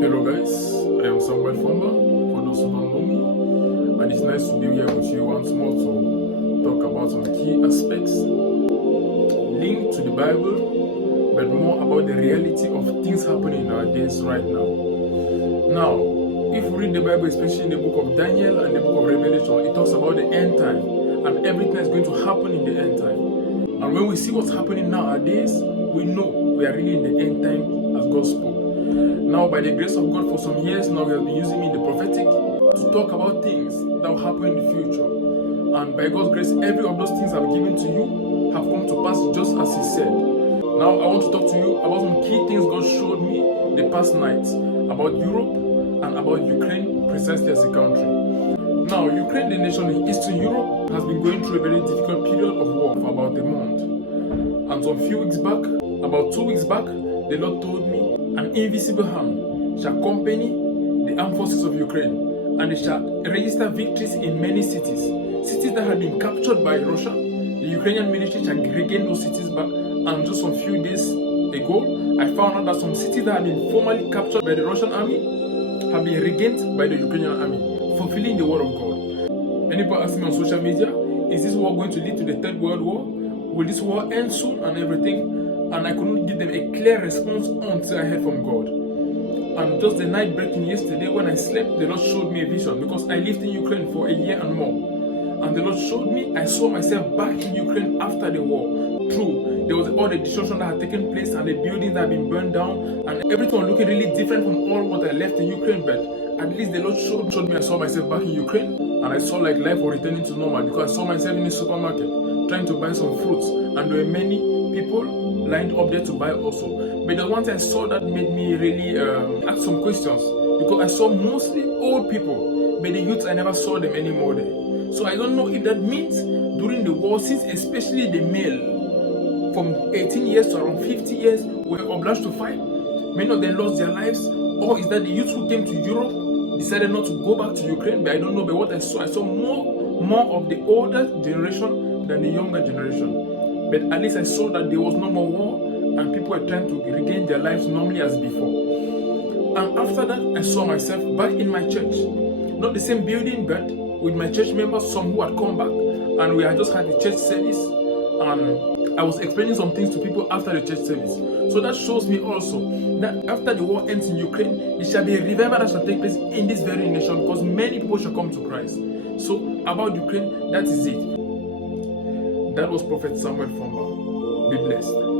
Hello guys, I am Fombang, for those who don't know me, and it's nice to be here with you once more to talk about some key aspects linked to the Bible, but more about the reality of things happening in our days right now. Now, if you read the Bible, especially in the book of Daniel and the book of Revelation, it talks about the end time and everything that's going to happen in the end time. And when we see what's happening nowadays, we know we are really in the end time as God spoke. Now, by the grace of God, for some years now, we have been using me in the prophetic to talk about things that will happen in the future. And by God's grace, every of those things I've given to you have come to pass just as He said. Now, I want to talk to you about some key things God showed me the past night about Europe and about Ukraine, precisely as a country. Now, Ukraine, the nation in Eastern Europe, has been going through a very difficult period of war for about a month. And some few weeks back, about 2 weeks back, the Lord told me, an invisible hand shall accompany the armed forces of Ukraine, and they shall register victories in many cities. Cities that had been captured by Russia, the Ukrainian military shall regain those cities back. And just some few days ago, I found out that some cities that had been formerly captured by the Russian army have been regained by the Ukrainian army, fulfilling the word of God. Anybody ask me on social media, is this war going to lead to the Third World War? Will this war end soon and everything? And I could not give them a clear response until I heard from God. And just the night breaking yesterday, when I slept, the Lord showed me a vision, because I lived in Ukraine for a year and more. And the Lord showed me, I saw myself back in Ukraine after the war. True, there was all the destruction that had taken place and the buildings that had been burned down, and everything was looking really different from all what I left in Ukraine. But at least the Lord showed me, I saw myself back in Ukraine, and I saw like life was returning to normal, because I saw myself in a supermarket trying to buy some fruits, and there were many people lined up there to buy also. But the one thing I saw that made me really ask some questions, because I saw mostly old people, but the youths, I never saw them anymore there. So I don't know if that means during the war, since especially the male from 18 years to around 50 years were obliged to fight, many of them lost their lives, or is that the youths who came to Europe decided not to go back to Ukraine? But I don't know. But what I saw more of the older generation than the younger generation. But at least I saw that there was no more war and people were trying to regain their lives normally as before. And after that, I saw myself back in my church. Not the same building, but with my church members, some who had come back. And we had just had the church service. And I was explaining some things to people after the church service. So that shows me also that after the war ends in Ukraine, there shall be a revival that shall take place in this very nation, because many people shall come to Christ. So about Ukraine, that is it. That was Prophet Samuel Fombang. Be blessed.